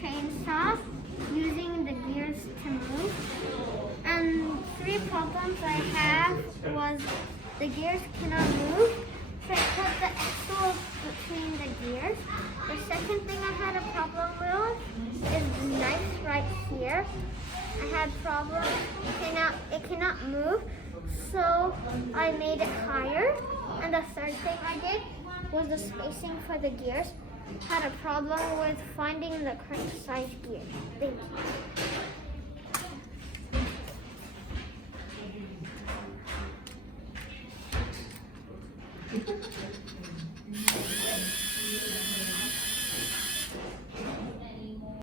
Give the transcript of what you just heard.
chainsaw using the gears to move. And 3 problems I have was the gears cannot move, so I put the axle between the gears. The second thing I had a problem with is the knife right here. I had problems, it cannot move, so I made it higher. And the third thing I did was the spacing for the gears. Had a problem with finding the correct size gear. Thank you.